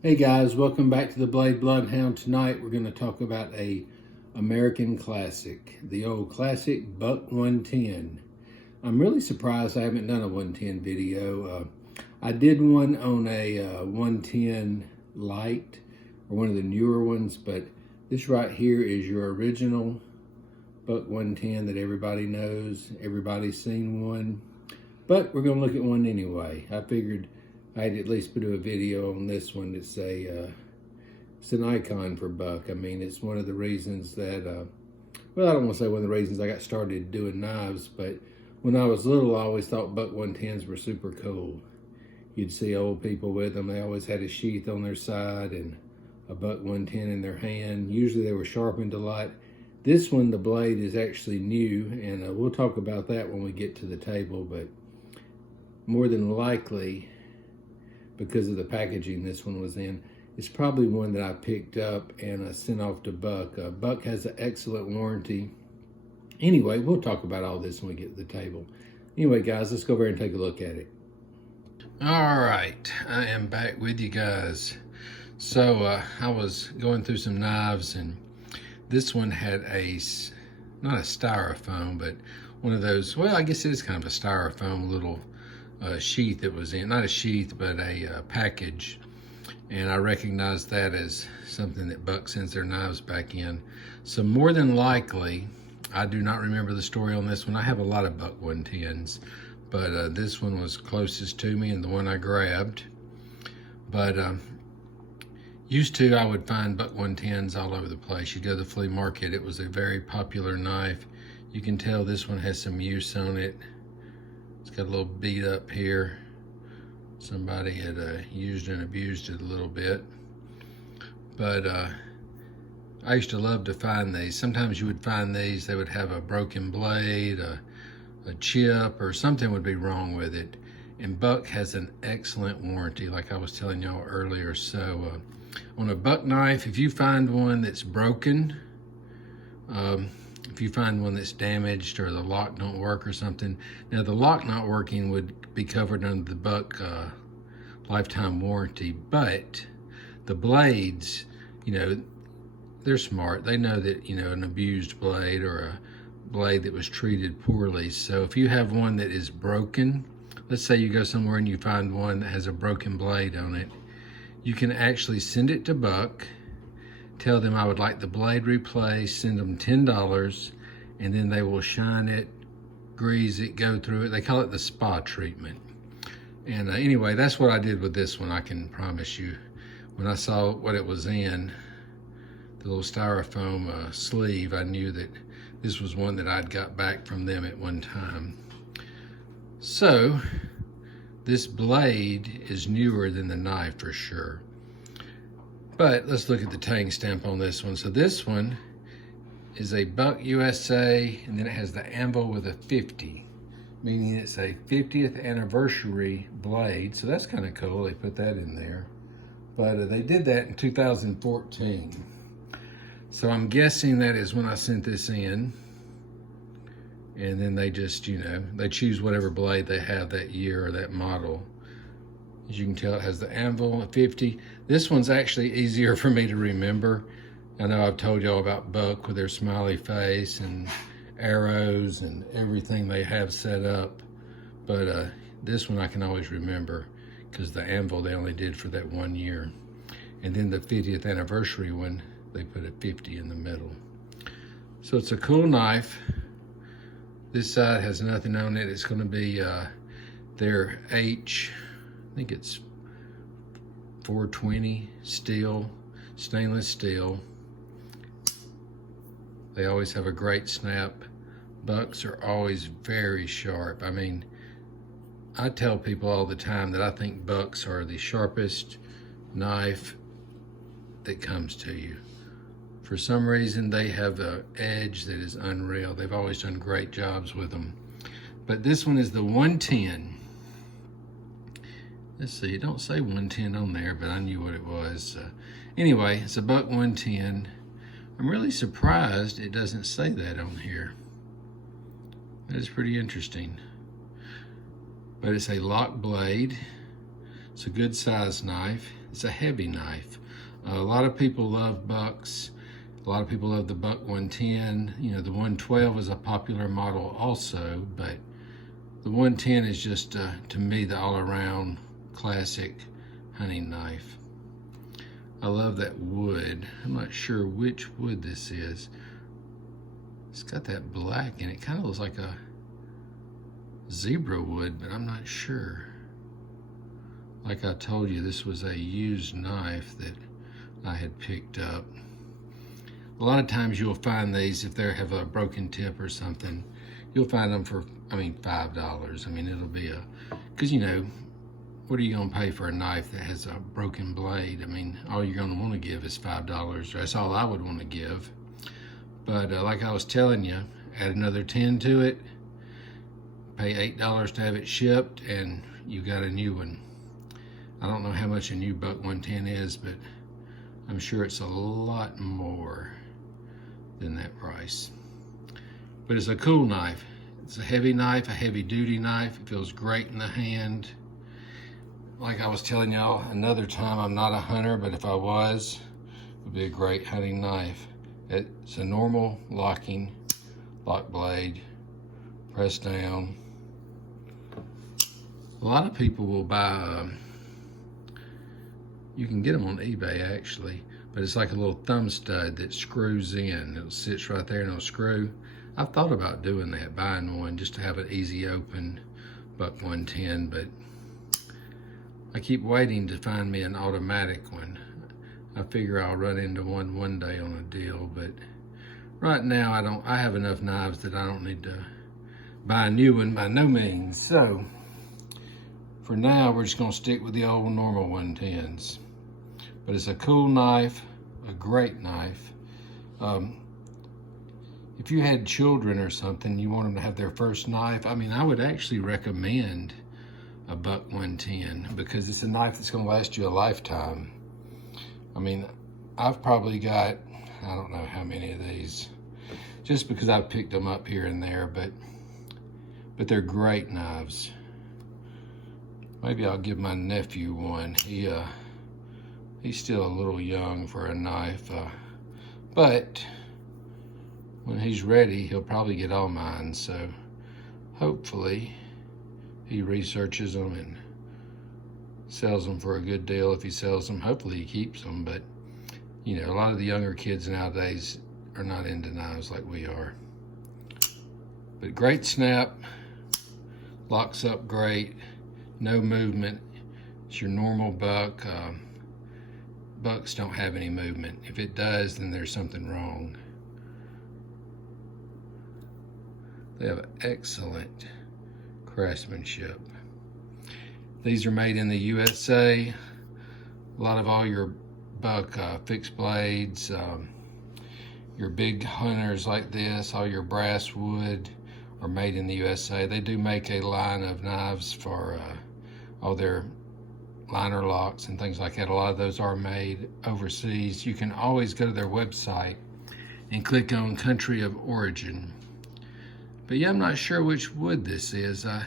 Hey guys, welcome back to the Blade Bloodhound. Tonight we're going to talk about a American classic, the old classic Buck 110. I'm really surprised I haven't done a 110 video. I did one on a 110 Lite, or one of the newer ones, but this right here is your original Buck 110 that everybody knows. Everybody's seen one, but we're going to look at one anyway. I figured I'd at least do a video on this one. It's an icon for Buck. I mean, it's one of the reasons that, well, I don't want to say one of the reasons I got started doing knives, but when I was little, I always thought Buck 110s were super cool. You'd see old people with them. They always had a sheath on their side and a Buck 110 in their hand. Usually they were sharpened a lot. This one, the blade is actually new, and we'll talk about that when we get to the table, but more than likely, because of the packaging this one was in, it's probably one that I picked up and I sent off to Buck. Buck has an excellent warranty. Anyway, we'll talk about all this when we get to the table. Anyway, guys, let's go over and take a look at it. All right, I am back with you guys. So I was going through some knives, and this one had not a styrofoam, but one of those, well, I guess it is kind of a styrofoam little sheath that was in, not a sheath, but a package. And I recognized that as something that Buck sends their knives back in. So more than likely, I do not remember the story on this one. I have a lot of Buck 110s, but this one was closest to me and the one I grabbed. But used to, I would find Buck 110s all over the place. You go to the flea market, it was a very popular knife. You can tell this one has some use on it. It's got a little beat up here. Somebody had used and abused it a little bit. But I used to love to find these. Sometimes you would find these, they would have a broken blade, a chip, or something would be wrong with it. And Buck has an excellent warranty, like I was telling y'all earlier. So on a Buck knife, if you find one that's broken, if you find one that's damaged or the lock don't work or something. Now the lock not working would be covered under the Buck lifetime warranty, but the blades, they're smart. They know that, an abused blade or a blade that was treated poorly. So if you have one that is broken, let's say you go somewhere and you find one that has a broken blade on it, you can actually send it to Buck, tell them I would like the blade replaced, send them $10, and then they will shine it, grease it, go through it. They call it the spa treatment. And anyway, that's what I did with this one, I can promise you. When I saw what it was in, the little styrofoam sleeve, I knew that this was one that I'd got back from them at one time. So, this blade is newer than the knife for sure. But let's look at the tang stamp on this one. So this one is a Buck USA, and then it has the anvil with a 50, meaning it's a 50th anniversary blade. So that's kind of cool, they put that in there. But they did that in 2014. So I'm guessing that is when I sent this in. And then they just, they choose whatever blade they have that year or that model. As you can tell, it has the anvil, a 50. This one's actually easier for me to remember. I know I've told y'all about Buck with their smiley face and arrows and everything they have set up. But this one I can always remember because the anvil they only did for that 1 year. And then the 50th anniversary one, they put a 50 in the middle. So it's a cool knife. This side has nothing on it. It's going to be their I think it's 420 steel, stainless steel. They always have a great snap. Bucks are always very sharp. I mean, I tell people all the time that I think Bucks are the sharpest knife that comes to you. For some reason, they have an edge that is unreal. They've always done great jobs with them. But this one is the 110. Let's see, it don't say 110 on there, but I knew what it was. Anyway, it's a Buck 110. I'm really surprised it doesn't say that on here. That is pretty interesting. But it's a lock blade. It's a good size knife. It's a heavy knife. A lot of people love bucks. A lot of people love the Buck 110. You know, the 112 is a popular model also, but the 110 is just, to me, the all-around classic hunting knife. I love that wood. I'm not sure which wood this is. It's got that black in it. Kind of looks like a zebra wood, but I'm not sure. Like I told you, this was a used knife that I had picked up. A lot of times you'll find these, if they have a broken tip or something, you'll find them for, $5. It'll be because you know, what are you gonna pay for a knife that has a broken blade? All you're gonna wanna give is $5. That's all I would wanna give. But like I was telling you, add another 10 to it, pay $8 to have it shipped, and you got a new one. I don't know how much a new Buck 110 is, but I'm sure it's a lot more than that price. But it's a cool knife. It's a heavy knife, a heavy duty knife. It feels great in the hand. Like I was telling y'all another time, I'm not a hunter, but if I was, it would be a great hunting knife. It's a normal lock blade, press down. A lot of people will buy, you can get them on eBay actually, but it's like a little thumb stud that screws in. It sits right there and it'll screw. I've thought about doing that, buying one just to have an easy open Buck 110, but I keep waiting to find me an automatic one. I figure I'll run into one day on a deal, but right now I have enough knives that I don't need to buy a new one by no means. So for now, we're just gonna stick with the old normal 110s. But it's a cool knife, a great knife. If you had children or something, you want them to have their first knife, I would actually recommend a Buck 110 because it's a knife that's gonna last you a lifetime. I've probably got, I don't know how many of these, just because I've picked them up here and there, but they're great knives. Maybe I'll give my nephew one. He's still a little young for a knife, but when he's ready, he'll probably get all mine. So hopefully he researches them and sells them for a good deal. If he sells them, hopefully he keeps them. But you know, a lot of the younger kids nowadays are not into knives like we are. But great snap, locks up great, no movement. It's your normal buck. Bucks don't have any movement. If it does, then there's something wrong. They have excellent craftsmanship. These are made in the USA. A lot of all your buck fixed blades, your big hunters like this, all your brass wood are made in the USA. They do make a line of knives for all their liner locks and things like that. A lot of those are made overseas. You can always go to their website and click on country of origin. But yeah, I'm not sure which wood this is. I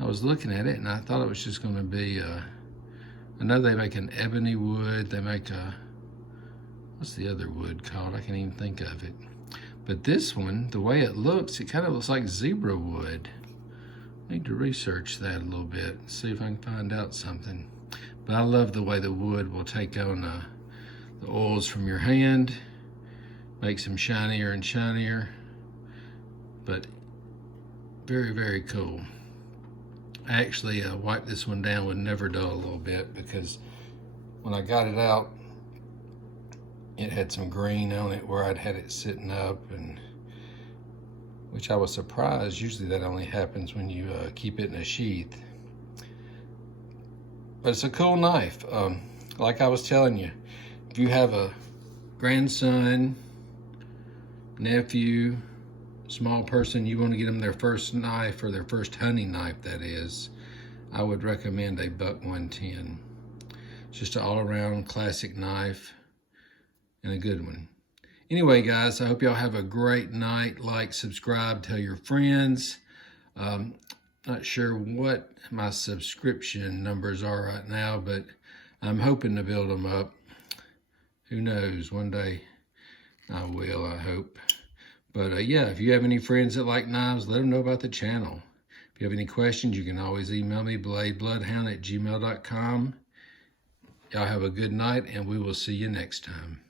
was looking at it and I thought it was just gonna be, I know they make an ebony wood. They make what's the other wood called? I can't even think of it. But this one, the way it looks, it kind of looks like zebra wood. I need to research that a little bit, see if I can find out something. But I love the way the wood will take on the oils from your hand, makes them shinier and shinier. But very, very cool. I actually wiped this one down with Never-Dull a little bit because when I got it out, it had some green on it where I'd had it sitting up, and which I was surprised. Usually that only happens when you keep it in a sheath. But it's a cool knife. Like I was telling you, if you have a grandson, nephew, small person, you want to get them their first knife, or their first hunting knife that is, I would recommend a Buck 110. It's just an all-around classic knife and a good one. Anyway, guys, I hope y'all have a great night. Like, subscribe, tell your friends. Not sure what my subscription numbers are right now, but I'm hoping to build them up. Who knows? One day I will, I hope. But yeah, if you have any friends that like knives, let them know about the channel. If you have any questions, you can always email me, bladebloodhound@gmail.com. Y'all have a good night, and we will see you next time.